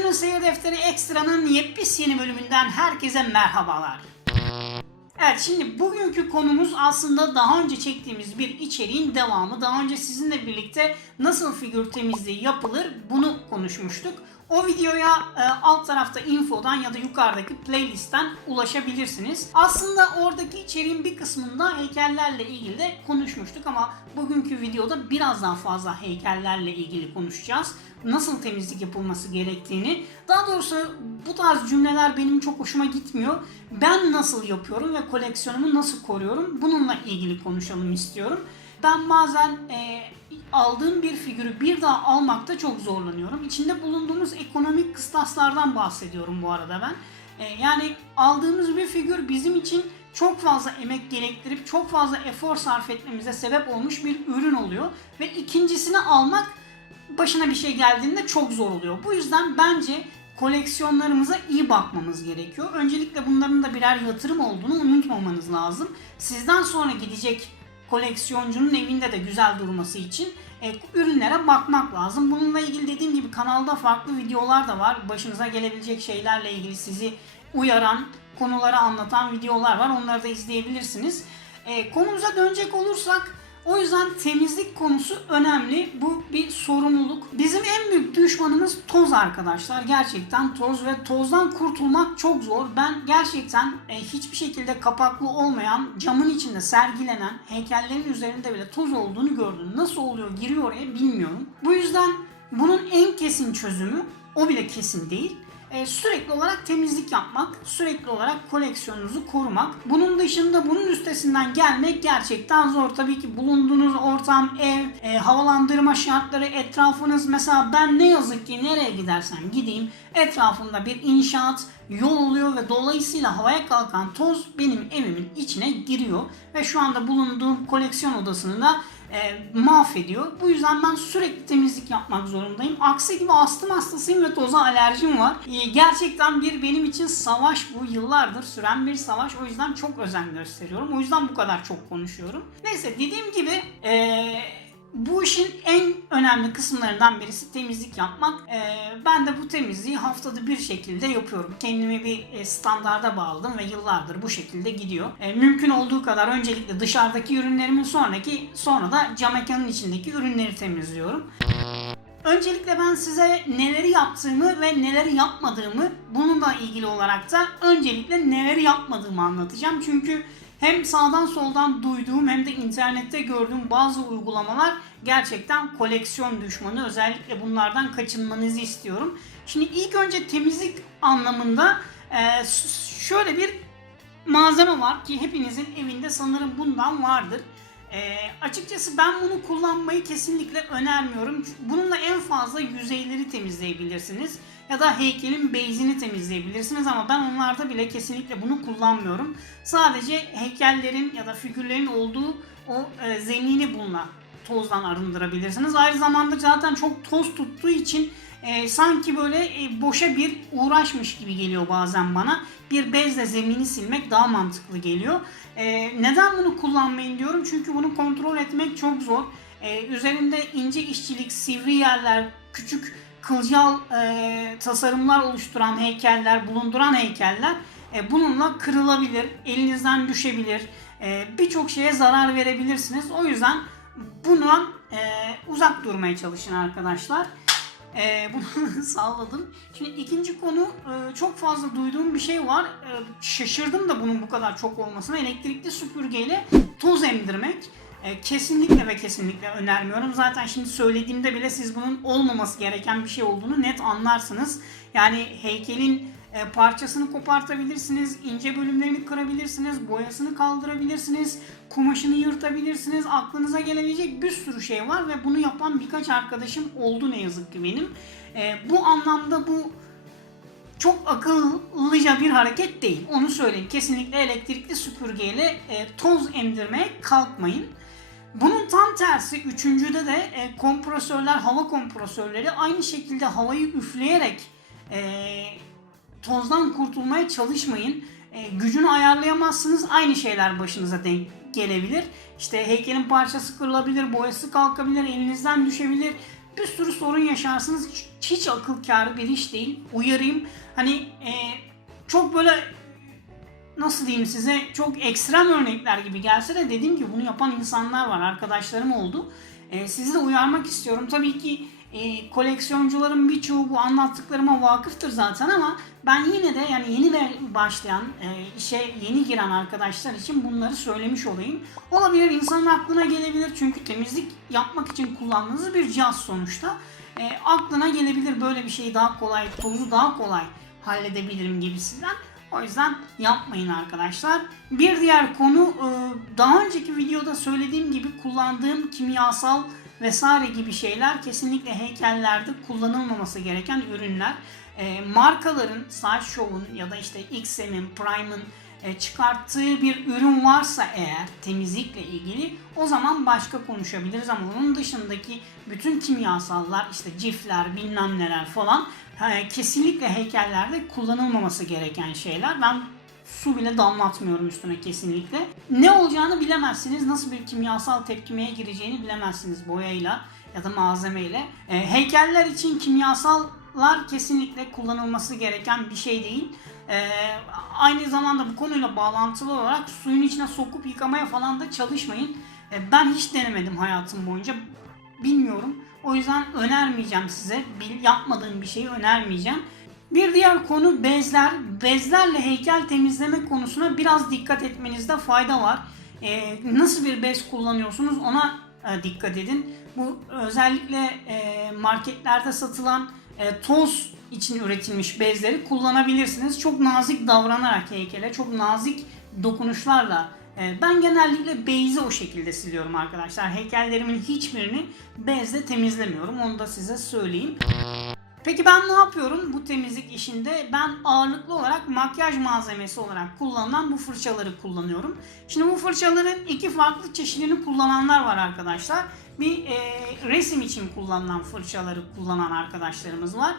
Oyunun Seyir Defteri Ekstra'nın yepyeni bölümünden herkese merhabalar. Evet şimdi bugünkü konumuz aslında daha önce çektiğimiz bir içeriğin devamı. Daha önce sizinle birlikte nasıl figür temizliği yapılır bunu konuşmuştuk. O videoya e, alt tarafta infodan ya da yukarıdaki playlistten ulaşabilirsiniz. Aslında oradaki içeriğin bir kısmında heykellerle ilgili de konuşmuştuk ama bugünkü videoda biraz daha fazla heykellerle ilgili konuşacağız. Nasıl temizlik yapılması gerektiğini. Daha doğrusu bu tarz cümleler benim çok hoşuma gitmiyor. Ben nasıl yapıyorum ve koleksiyonumu nasıl koruyorum bununla ilgili konuşalım istiyorum. Ben bazen e, aldığım bir figürü bir daha almakta çok zorlanıyorum. İçinde bulunduğumuz ekonomik kıstaslardan bahsediyorum bu arada ben. E, yani aldığımız bir figür bizim için çok fazla emek gerektirip çok fazla efor sarf etmemize sebep olmuş bir ürün oluyor. Ve ikincisini almak başına bir şey geldiğinde çok zor oluyor. Bu yüzden bence koleksiyonlarımıza iyi bakmamız gerekiyor. Öncelikle bunların da birer yatırım olduğunu unutmamanız lazım. Sizden sonra gidecek koleksiyoncunun evinde de güzel durması için e, ürünlere bakmak lazım. Bununla ilgili dediğim gibi kanalda farklı videolar da var. Başınıza gelebilecek şeylerle ilgili sizi uyaran, konuları anlatan videolar var. Onları da izleyebilirsiniz. E, konumuza dönecek olursak o yüzden temizlik konusu önemli. Bu bir sorumluluk. Bizim en büyük düşmanımız toz arkadaşlar. Gerçekten toz ve tozdan kurtulmak çok zor. Ben gerçekten e, hiçbir şekilde kapaklı olmayan camın içinde sergilenen heykellerin üzerinde bile toz olduğunu gördüm. Nasıl oluyor giriyor oraya bilmiyorum. Bu yüzden bunun en kesin çözümü o bile kesin değil e, sürekli olarak temizlik yapmak, sürekli olarak koleksiyonunuzu korumak. Bunun dışında bunun üstesinden gelmek gerçekten zor. Tabii ki bulunduğunuz ortam, ev, e, havalandırma şartları, etrafınız mesela ben ne yazık ki nereye gidersem gideyim etrafımda bir inşaat, yol oluyor ve dolayısıyla havaya kalkan toz benim evimin içine giriyor ve şu anda bulunduğum koleksiyon odasını da e, mahvediyor. Bu yüzden ben sürekli temizlik yapmak zorundayım. Aksi gibi astım hastasıyım ve toza alerjim var. E, gerçekten bir benim için savaş bu. Yıllardır süren bir savaş. O yüzden çok özen gösteriyorum. O yüzden bu kadar çok konuşuyorum. Neyse dediğim gibi eee bu işin en önemli kısımlarından birisi temizlik yapmak. Ee, ben de bu temizliği haftada bir şekilde yapıyorum. Kendimi bir e, standarda bağladım ve yıllardır bu şekilde gidiyor. Ee, mümkün olduğu kadar öncelikle dışarıdaki ürünlerimin sonraki sonra da cam mekanın içindeki ürünleri temizliyorum. Öncelikle ben size neleri yaptığımı ve neleri yapmadığımı bununla ilgili olarak da öncelikle neleri yapmadığımı anlatacağım. Çünkü hem sağdan soldan duyduğum hem de internette gördüğüm bazı uygulamalar gerçekten koleksiyon düşmanı. Özellikle bunlardan kaçınmanızı istiyorum. Şimdi ilk önce temizlik anlamında e, şöyle bir malzeme var ki hepinizin evinde sanırım bundan vardır. E, açıkçası ben bunu kullanmayı kesinlikle önermiyorum. Bununla en fazla yüzeyleri temizleyebilirsiniz ya da heykelin beyzini temizleyebilirsiniz ama ben onlarda bile kesinlikle bunu kullanmıyorum. Sadece heykellerin ya da figürlerin olduğu o e, zemini bununla tozdan arındırabilirsiniz. Aynı zamanda zaten çok toz tuttuğu için e, sanki böyle e, boşa bir uğraşmış gibi geliyor bazen bana. Bir bezle zemini silmek daha mantıklı geliyor. E, neden bunu kullanmayın diyorum? Çünkü bunu kontrol etmek çok zor. E, üzerinde ince işçilik, sivri yerler, küçük kılcal e, tasarımlar oluşturan heykeller, bulunduran heykeller e, bununla kırılabilir, elinizden düşebilir, e, birçok şeye zarar verebilirsiniz. O yüzden bundan e, uzak durmaya çalışın arkadaşlar. E, bunu salladım. Şimdi ikinci konu e, çok fazla duyduğum bir şey var. E, şaşırdım da bunun bu kadar çok olmasına. Elektrikli süpürgeyle toz emdirmek. E, kesinlikle ve kesinlikle önermiyorum. Zaten şimdi söylediğimde bile siz bunun olmaması gereken bir şey olduğunu net anlarsınız. Yani heykelin e, parçasını kopartabilirsiniz, ince bölümlerini kırabilirsiniz, boyasını kaldırabilirsiniz, kumaşını yırtabilirsiniz. Aklınıza gelebilecek bir sürü şey var ve bunu yapan birkaç arkadaşım oldu ne yazık ki benim. E, bu anlamda bu çok akıllıca bir hareket değil. Onu söyleyeyim. Kesinlikle elektrikli süpürgeyle e, toz emdirmeye kalkmayın. Bunun tam tersi üçüncüde de e, kompresörler, hava kompresörleri aynı şekilde havayı üfleyerek e, tozdan kurtulmaya çalışmayın. E, gücünü ayarlayamazsınız. Aynı şeyler başınıza denk gelebilir. İşte heykelin parçası kırılabilir, boyası kalkabilir, elinizden düşebilir. Bir sürü sorun yaşarsınız. Hiç, akıl kârı bir iş değil. Uyarayım. Hani e, çok böyle nasıl diyeyim size çok ekstrem örnekler gibi gelse de dediğim gibi bunu yapan insanlar var. Arkadaşlarım oldu. Ee, sizi de uyarmak istiyorum. Tabii ki e, koleksiyoncuların birçoğu bu anlattıklarıma vakıftır zaten ama ben yine de yani yeni başlayan e, işe yeni giren arkadaşlar için bunları söylemiş olayım. Olabilir insanın aklına gelebilir çünkü temizlik yapmak için kullandığınız bir cihaz sonuçta. E, aklına gelebilir böyle bir şeyi daha kolay, tozu daha kolay halledebilirim gibisinden. O yüzden yapmayın arkadaşlar. Bir diğer konu e, daha önceki videoda söylediğim gibi kullandığım kimyasal vesaire gibi şeyler kesinlikle heykellerde kullanılmaması gereken ürünler. E, markaların, Sideshow'un ya da işte XM'in, Prime'ın çıkarttığı bir ürün varsa eğer temizlikle ilgili o zaman başka konuşabiliriz ama onun dışındaki bütün kimyasallar işte cifler bilmem neler falan e, kesinlikle heykellerde kullanılmaması gereken şeyler. Ben su bile damlatmıyorum üstüne kesinlikle. Ne olacağını bilemezsiniz. Nasıl bir kimyasal tepkimeye gireceğini bilemezsiniz boyayla ya da malzemeyle. E, heykeller için kimyasallar kesinlikle kullanılması gereken bir şey değil. E, aynı zamanda bu konuyla bağlantılı olarak suyun içine sokup yıkamaya falan da çalışmayın. E, ben hiç denemedim hayatım boyunca. Bilmiyorum. O yüzden önermeyeceğim size. Bil, yapmadığım bir şeyi önermeyeceğim. Bir diğer konu bezler. Bezlerle heykel temizleme konusuna biraz dikkat etmenizde fayda var. Ee, nasıl bir bez kullanıyorsunuz ona e, dikkat edin. Bu özellikle e, marketlerde satılan e, toz için üretilmiş bezleri kullanabilirsiniz. Çok nazik davranarak heykele, çok nazik dokunuşlarla e, ben genellikle beyzi o şekilde siliyorum arkadaşlar. Heykellerimin hiçbirini bezle temizlemiyorum. Onu da size söyleyeyim. Peki ben ne yapıyorum bu temizlik işinde? Ben ağırlıklı olarak makyaj malzemesi olarak kullanılan bu fırçaları kullanıyorum. Şimdi bu fırçaların iki farklı çeşidini kullananlar var arkadaşlar. Bir e, resim için kullanılan fırçaları kullanan arkadaşlarımız var.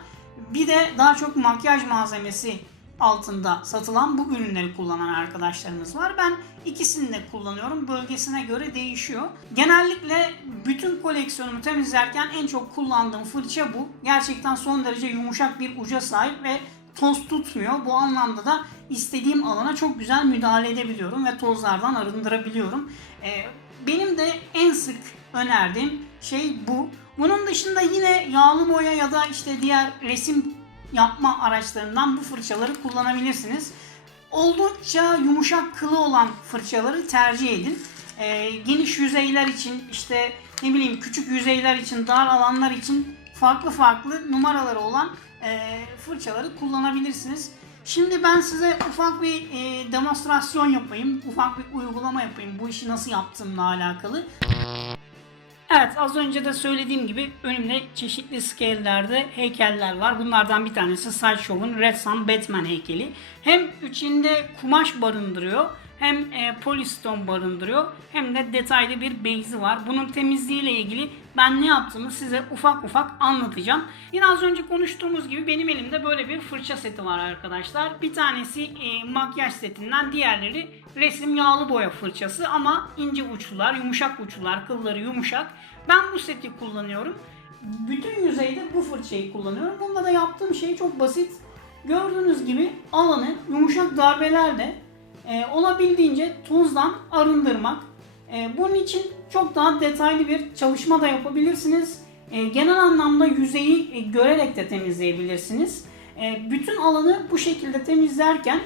Bir de daha çok makyaj malzemesi altında satılan bu ürünleri kullanan arkadaşlarımız var. Ben ikisini de kullanıyorum. Bölgesine göre değişiyor. Genellikle bütün koleksiyonumu temizlerken en çok kullandığım fırça bu. Gerçekten son derece yumuşak bir uca sahip ve toz tutmuyor. Bu anlamda da istediğim alana çok güzel müdahale edebiliyorum ve tozlardan arındırabiliyorum. Ee, benim de en sık önerdiğim şey bu. Bunun dışında yine yağlı boya ya da işte diğer resim yapma araçlarından bu fırçaları kullanabilirsiniz. Oldukça yumuşak kılı olan fırçaları tercih edin. Ee, geniş yüzeyler için işte ne bileyim küçük yüzeyler için dar alanlar için farklı farklı numaraları olan e, fırçaları kullanabilirsiniz. Şimdi ben size ufak bir e, demonstrasyon yapayım, ufak bir uygulama yapayım bu işi nasıl yaptığımla alakalı. Evet az önce de söylediğim gibi önümde çeşitli scale'lerde heykeller var. Bunlardan bir tanesi Sideshow'un Red Sun Batman heykeli. Hem içinde kumaş barındırıyor hem e, poliston barındırıyor hem de detaylı bir base'i var. Bunun temizliğiyle ilgili ben ne yaptığımı size ufak ufak anlatacağım. Yine az önce konuştuğumuz gibi benim elimde böyle bir fırça seti var arkadaşlar. Bir tanesi e, makyaj setinden diğerleri resim yağlı boya fırçası ama ince uçlular, yumuşak uçlular, kılları yumuşak. Ben bu seti kullanıyorum. Bütün yüzeyde bu fırçayı kullanıyorum. Bunda da yaptığım şey çok basit. Gördüğünüz gibi alanı yumuşak darbelerle e, olabildiğince tozdan arındırmak. E, bunun için çok daha detaylı bir çalışma da yapabilirsiniz. E, genel anlamda yüzeyi e, görerek de temizleyebilirsiniz. E, bütün alanı bu şekilde temizlerken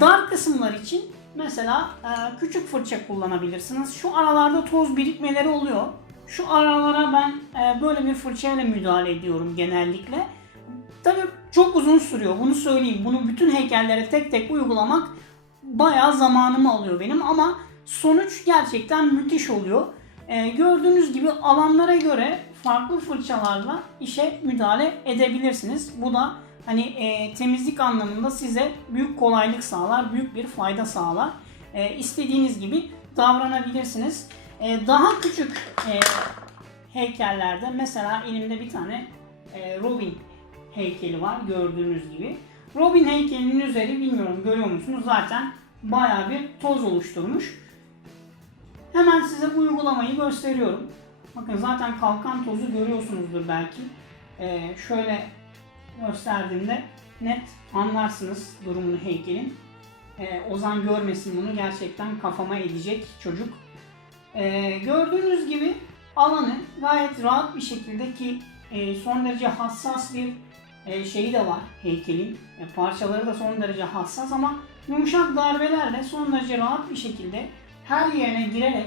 dar kısımlar için mesela e, küçük fırça kullanabilirsiniz. Şu aralarda toz birikmeleri oluyor. Şu aralara ben e, böyle bir fırçayla müdahale ediyorum genellikle. Tabii çok uzun sürüyor bunu söyleyeyim. Bunu bütün heykellere tek tek uygulamak bayağı zamanımı alıyor benim ama sonuç gerçekten müthiş oluyor. Ee, gördüğünüz gibi alanlara göre farklı fırçalarla işe müdahale edebilirsiniz. Bu da hani e, temizlik anlamında size büyük kolaylık sağlar, büyük bir fayda sağlar. E, istediğiniz gibi davranabilirsiniz. E, daha küçük e, heykellerde mesela elimde bir tane e, Robin heykeli var gördüğünüz gibi. Robin heykelinin üzeri bilmiyorum görüyor musunuz zaten baya bir toz oluşturmuş. Hemen size bu uygulamayı gösteriyorum. Bakın zaten kalkan tozu görüyorsunuzdur belki. Ee, şöyle gösterdiğimde net anlarsınız durumunu heykelin. Ee, Ozan görmesin bunu gerçekten kafama edecek çocuk. Ee, gördüğünüz gibi alanı gayet rahat bir şekilde ki e, son derece hassas bir e, şeyi de var heykelin. E, parçaları da son derece hassas ama yumuşak darbelerle son derece rahat bir şekilde her yerine girerek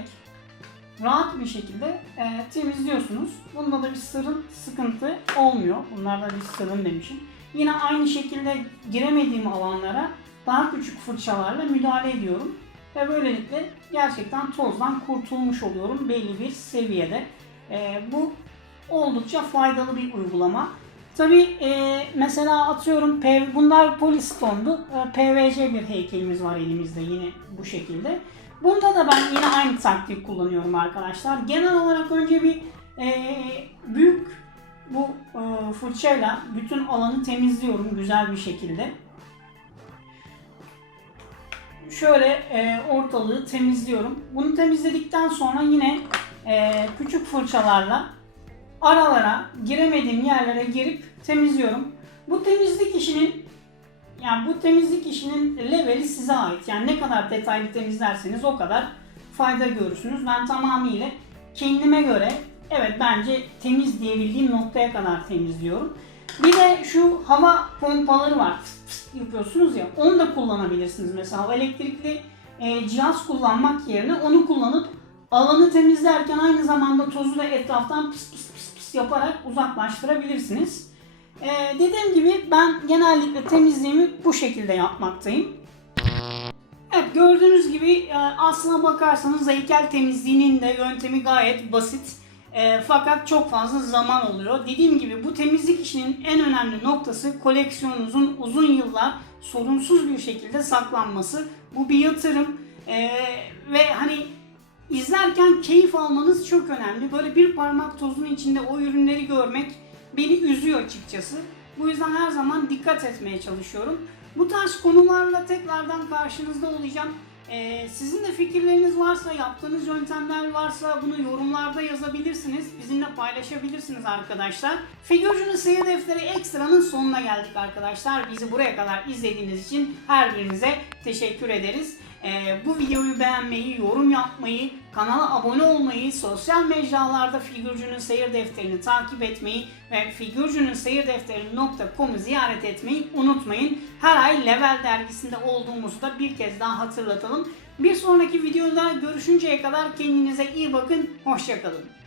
rahat bir şekilde e, temizliyorsunuz. Bunda da bir sırın sıkıntı olmuyor. Bunlarda bir sırın demişim. Yine aynı şekilde giremediğim alanlara daha küçük fırçalarla müdahale ediyorum. Ve böylelikle gerçekten tozdan kurtulmuş oluyorum belli bir seviyede. E, bu oldukça faydalı bir uygulama. Tabi mesela atıyorum PV bunlar polistondu. E, PVC bir heykelimiz var elimizde yine bu şekilde. Bunda da ben yine aynı taktik kullanıyorum arkadaşlar. Genel olarak önce bir e, büyük bu e, fırçayla bütün alanı temizliyorum güzel bir şekilde. Şöyle e, ortalığı temizliyorum. Bunu temizledikten sonra yine e, küçük fırçalarla aralara giremediğim yerlere girip temizliyorum. Bu temizlik işinin yani bu temizlik işinin leveli size ait. Yani ne kadar detaylı temizlerseniz o kadar fayda görürsünüz. Ben tamamıyla kendime göre evet bence temiz diyebildiğim noktaya kadar temizliyorum. Bir de şu hava pompaları var. Fıs fıs yapıyorsunuz ya onu da kullanabilirsiniz. Mesela o elektrikli e, cihaz kullanmak yerine onu kullanıp alanı temizlerken aynı zamanda tozu da etraftan pıs pıs pıs yaparak uzaklaştırabilirsiniz. Ee, dediğim gibi ben genellikle temizliğimi bu şekilde yapmaktayım. Evet gördüğünüz gibi e, aslına bakarsanız heykel temizliğinin de yöntemi gayet basit. E, fakat çok fazla zaman oluyor. Dediğim gibi bu temizlik işinin en önemli noktası koleksiyonunuzun uzun yıllar sorunsuz bir şekilde saklanması. Bu bir yatırım E, ve hani izlerken keyif almanız çok önemli. Böyle bir parmak tozun içinde o ürünleri görmek beni üzüyor açıkçası. Bu yüzden her zaman dikkat etmeye çalışıyorum. Bu tarz konularla tekrardan karşınızda olacağım. Ee, sizin de fikirleriniz varsa, yaptığınız yöntemler varsa bunu yorumlarda yazabilirsiniz. Bizimle paylaşabilirsiniz arkadaşlar. Figürcünün seyir defteri ekstranın sonuna geldik arkadaşlar. Bizi buraya kadar izlediğiniz için her birinize teşekkür ederiz. Ee, bu videoyu beğenmeyi, yorum yapmayı, kanala abone olmayı, sosyal mecralarda Figürcünün Seyir Defteri'ni takip etmeyi ve figürcünün seyir defteri.com'u ziyaret etmeyi unutmayın. Her ay Level dergisinde olduğumuzu da bir kez daha hatırlatalım. Bir sonraki videoda görüşünceye kadar kendinize iyi bakın, hoşçakalın.